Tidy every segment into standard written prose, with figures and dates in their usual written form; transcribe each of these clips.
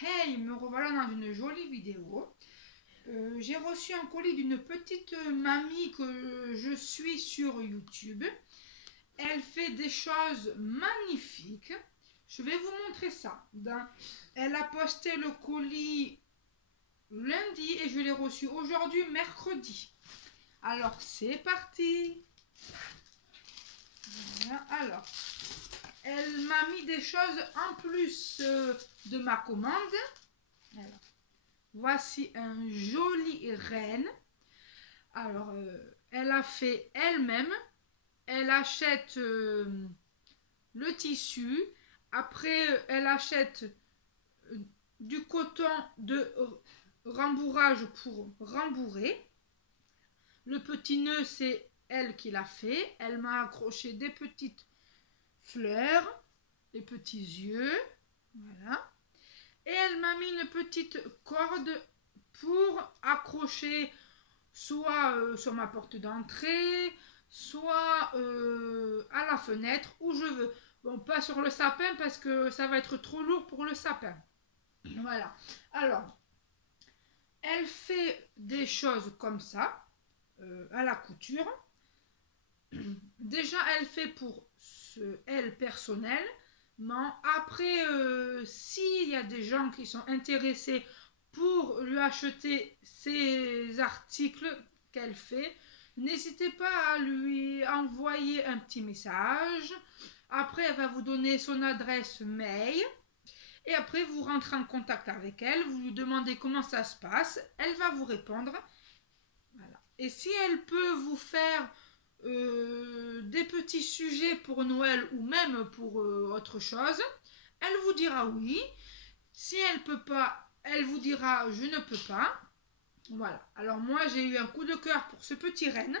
Hey, me revoilà dans une jolie vidéo. J'ai reçu un colis d'une petite mamie que je suis sur YouTube. Elle fait des choses magnifiques. Je vais vous montrer ça. Elle a posté le colis lundi et je l'ai reçu aujourd'hui, mercredi. Alors, c'est parti. Voilà. Alors, elle m'a mis des choses en plus de ma commande. Alors, voici un joli renne. Alors, elle a fait elle-même. Elle achète le tissu. Après, elle achète du coton de rembourrage pour rembourrer. Le petit nœud, c'est elle qui l'a fait. Elle m'a accroché des petites fleurs, des petits yeux. Voilà. Et elle m'a mis une petite corde pour accrocher soit sur ma porte d'entrée, soit à la fenêtre, où je veux. Bon, pas sur le sapin parce que ça va être trop lourd pour le sapin. Voilà. Alors, elle fait des choses comme ça, à la couture. Déjà, elle fait pour elle personnelle. Mais après, s'il y a des gens qui sont intéressés pour lui acheter ces articles qu'elle fait, n'hésitez pas à lui envoyer un petit message. Après, elle va vous donner son adresse mail. Et après, vous rentrez en contact avec elle, vous lui demandez comment ça se passe. Elle va vous répondre. Voilà. Et si elle peut vous faire des petits sujets pour Noël ou même pour autre chose, elle vous dira oui. Si elle peut pas, elle vous dira je ne peux pas. Voilà. Alors moi j'ai eu un coup de cœur pour ce petit renne.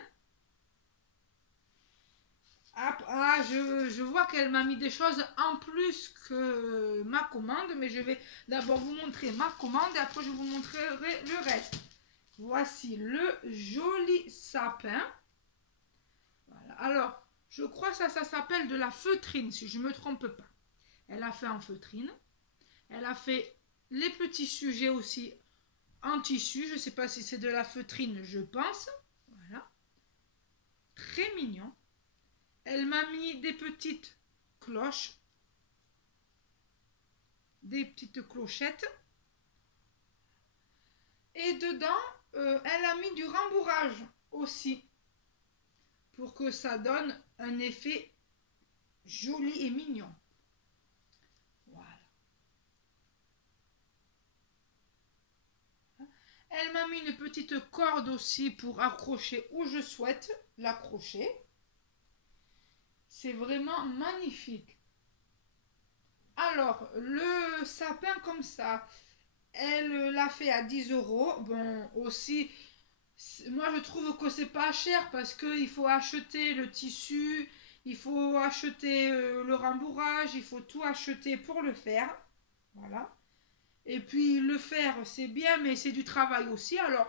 Je vois qu'elle m'a mis des choses en plus que ma commande, mais je vais d'abord vous montrer ma commande et après je vous montrerai le reste. Voici le joli sapin. Voilà. Alors, je crois que ça s'appelle de la feutrine, si je ne me trompe pas. Elle a fait en feutrine. Elle a fait les petits sujets aussi en tissu. Je ne sais pas si c'est de la feutrine, je pense. Voilà. Très mignon. Elle m'a mis des petites cloches. Des petites clochettes. Et dedans, elle a mis du rembourrage aussi. Pour que ça donne un effet joli et mignon. Voilà. Elle m'a mis une petite corde aussi pour accrocher où je souhaite l'accrocher. C'est vraiment magnifique. Alors, le sapin comme ça, elle l'a fait à 10 euros. Bon, aussi, moi je trouve que c'est pas cher parce qu'il faut acheter le tissu, il faut acheter le rembourrage, il faut tout acheter pour le faire. Voilà. Et puis le faire, c'est bien, mais c'est du travail aussi. Alors,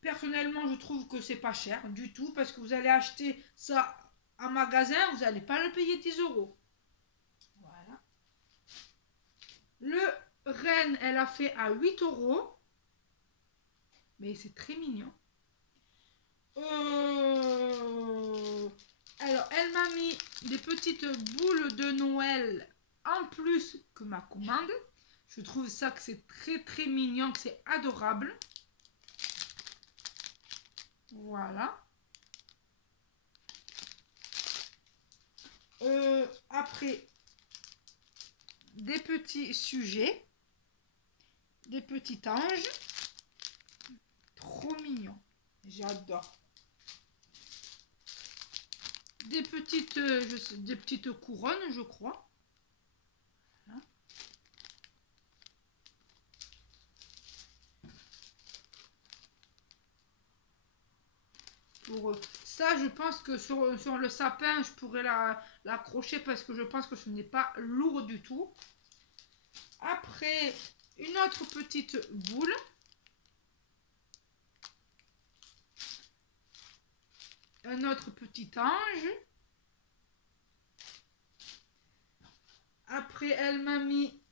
personnellement, je trouve que c'est pas cher du tout parce que vous allez acheter ça en magasin, vous n'allez pas le payer 10 euros. Voilà. Le renne, elle a fait à 8 euros. Mais c'est très mignon. Alors, elle m'a mis des petites boules de Noël en plus que ma commande. Je trouve ça que c'est très très mignon, que c'est adorable. Voilà. Après, des petits sujets, des petits anges. Trop mignon. J'adore. Des petites couronnes, je crois. Voilà. Pour ça, je pense que sur le sapin, je pourrais l'accrocher parce que je pense que ce n'est pas lourd du tout. Après, une autre petite boule. Un autre petit ange. Après, elle m'a mis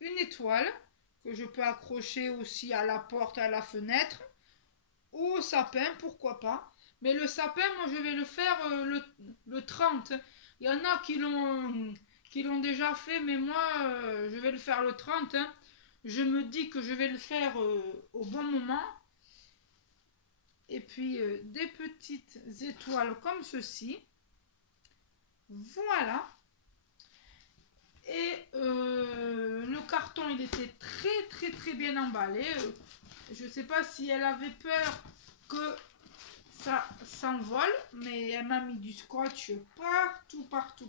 une étoile. que je peux accrocher aussi à la porte, à la fenêtre, ou au sapin, pourquoi pas. Mais le sapin, moi je vais le faire le 30. Il y en a qui l'ont déjà fait, mais moi je vais le faire le 30. Hein. Je me dis que je vais le faire au bon moment. Et puis des petites étoiles comme ceci. Voilà. Et le carton, il était très bien emballé. Je ne sais pas si elle avait peur que ça s'envole, mais elle m'a mis du scotch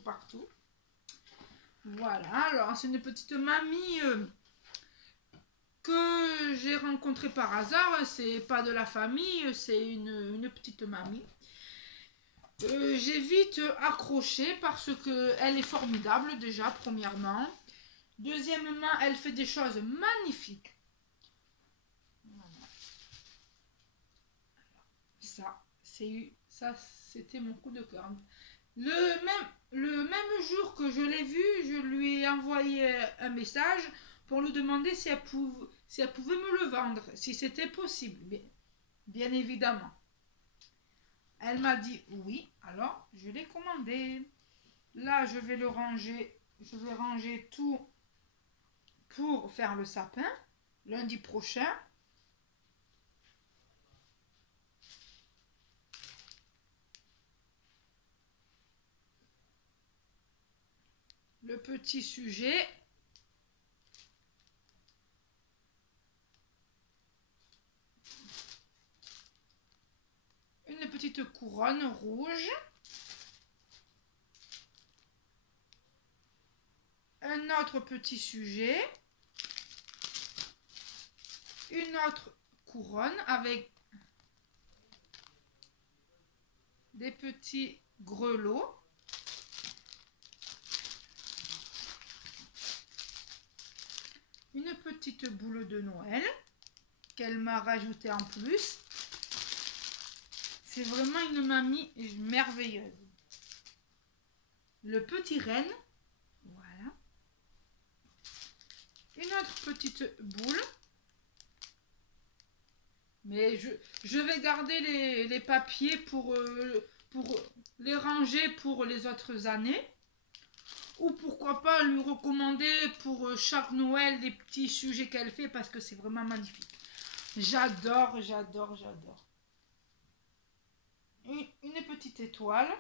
partout. Voilà, alors c'est une petite mamie que j'ai rencontrée par hasard. C'est pas de la famille, c'est une petite mamie. J'ai vite accroché parce qu'elle est formidable déjà, premièrement. Deuxièmement, elle fait des choses magnifiques. Voilà. Ça, c'était mon coup de cœur. Le même jour que je l'ai vue, je lui ai envoyé un message pour lui demander si elle pouvait me le vendre, si c'était possible, bien évidemment. Elle m'a dit oui, alors je l'ai commandé. Là, je vais le ranger, je vais ranger tout pour faire le sapin lundi prochain. Le petit sujet. Une petite couronne rouge. Un autre petit sujet. Une autre couronne avec des petits grelots. Une petite boule de Noël qu'elle m'a rajoutée en plus. C'est vraiment une mamie merveilleuse. Le petit renne. Voilà. Une autre petite boule. Mais je vais garder les papiers pour les ranger pour les autres années. Ou pourquoi pas lui recommander pour chaque Noël des petits sujets qu'elle fait parce que c'est vraiment magnifique. J'adore. Une petite étoile.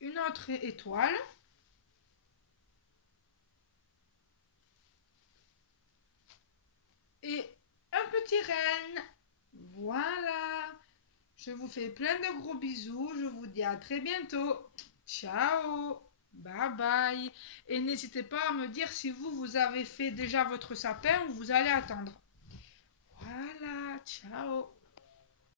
Une autre étoile. Et un petit renne. Voilà. Je vous fais plein de gros bisous. Je vous dis à très bientôt. Ciao. Bye bye. Et n'hésitez pas à me dire si vous avez fait déjà votre sapin ou vous allez attendre. Voilà. Ciao.